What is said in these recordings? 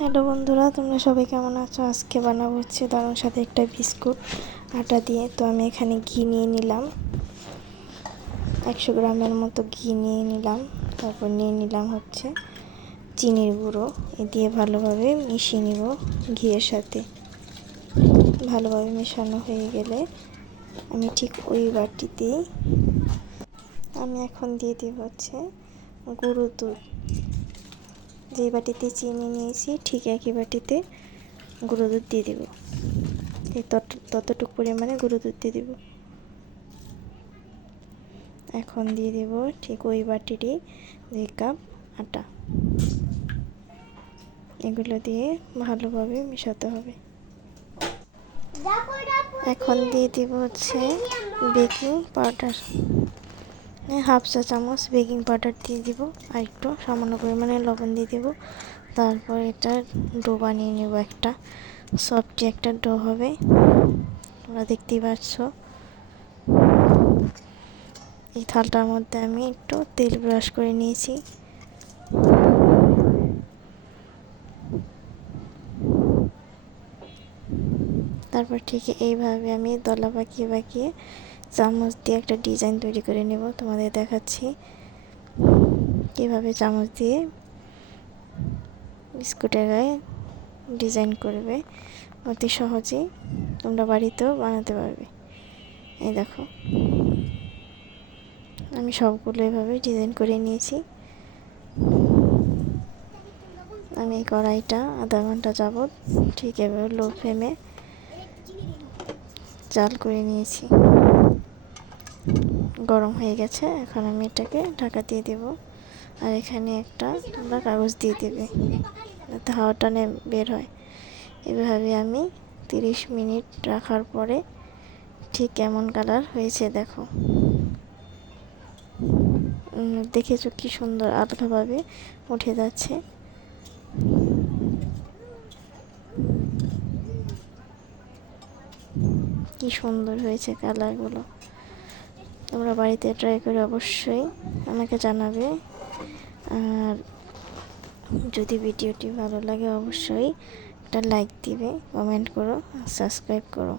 Hello বন্ধুরা, তোমরা সবাই কেমন আছো? আজকে বানাবো হচ্ছে দারুণ সাথে একটা বিস্কুট আটা দিয়ে। তো আমি এখানে ঘি নিয়ে নিলাম, 100 গ্রামের মতো ঘি নিয়ে নিলাম। তারপর নিয়ে নিলাম হচ্ছে চিনির গুঁড়ো। এ দিয়ে ভালোভাবে মিশিয়ে নিব ঘিয়ের সাথে। ভালোভাবে মেশানো হয়ে গেলে আমি ঠিক ওই বাটিতেই আমি এখন দিয়ে দেব হচ্ছে গুঁড়ো দুধ। যে বাটিতে চিনি নিয়েছি ঠিক একই বাটিতে গুঁড়ো দুধ দিয়ে দেব। ততটুকু পরিমাণে গুঁড়ো দুধ দিয়ে দেব। এখন দিয়ে দেব ঠিক ওই বাটিরই 2 কাপ আটা। এগুলো দিয়ে ভালোভাবে মেশাতে হবে। এখন দিয়ে দেব হচ্ছে বেকিং পাউডার, 1/2 চা চামচ বেকিং পাউডার দিয়ে দিব। আর একটু সামান্য পরিমাণে লবণ দিয়ে দেব। তারপর এটা ডো বানিয়ে নেব। একটা সফট একটা ডো হবে, তোমরা দেখতেই পাচ্ছ। এই থালটার মধ্যে আমি একটু তেল ব্রাশ করে নিয়েছি। তারপর ঠিক এইভাবে আমি দলা বাঁকিয়ে বাঁকিয়ে চামচ দিয়ে একটা ডিজাইন তৈরি করে নেব। তোমাদের দেখাচ্ছি কীভাবে চামচ দিয়ে বিস্কুটের গায়ে ডিজাইন করবে। অতি সহজেই তোমরা বাড়িতেও বানাতে পারবে। এই দেখো, আমি সবগুলো এভাবে ডিজাইন করে নিয়েছি। আমি এই কড়াইটা আধা ঘন্টা যাবত ঠিক এভাবে লো ফ্লেমে জাল করে নিয়েছি। গরম হয়ে গেছে, এখন আমি এটাকে ঢাকা দিয়ে দেব। আর এখানে একটা তোমরা কাগজ দিয়ে দেবে যাতে হাওয়াটা বের হয়। এভাবে আমি 30 মিনিট রাখার পরে ঠিক কেমন কালার হয়েছে দেখো। দেখেছো কি সুন্দর আলগাভাবে উঠে যাচ্ছে। কি সুন্দর হয়েছে কালারগুলো। তোমরা বাড়িতে ট্রাই করে অবশ্যই আমাকে জানাবে। আর যদি ভিডিওটি ভালো লাগে অবশ্যই একটা লাইক দিবে, কমেন্ট করো, সাবস্ক্রাইব করো।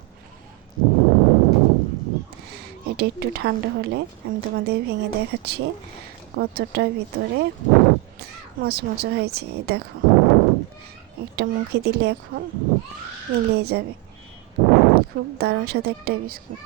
এটা একটু ঠান্ডা হলে আমি তোমাদের ভেঙে দেখাচ্ছি কতটা ভিতরে মচমচে হয়েছে। এই দেখো, একটা মুখে দিলে এখন মিলিয়ে যাবে। খুব দারুণ সাথে একটা বিস্কুট।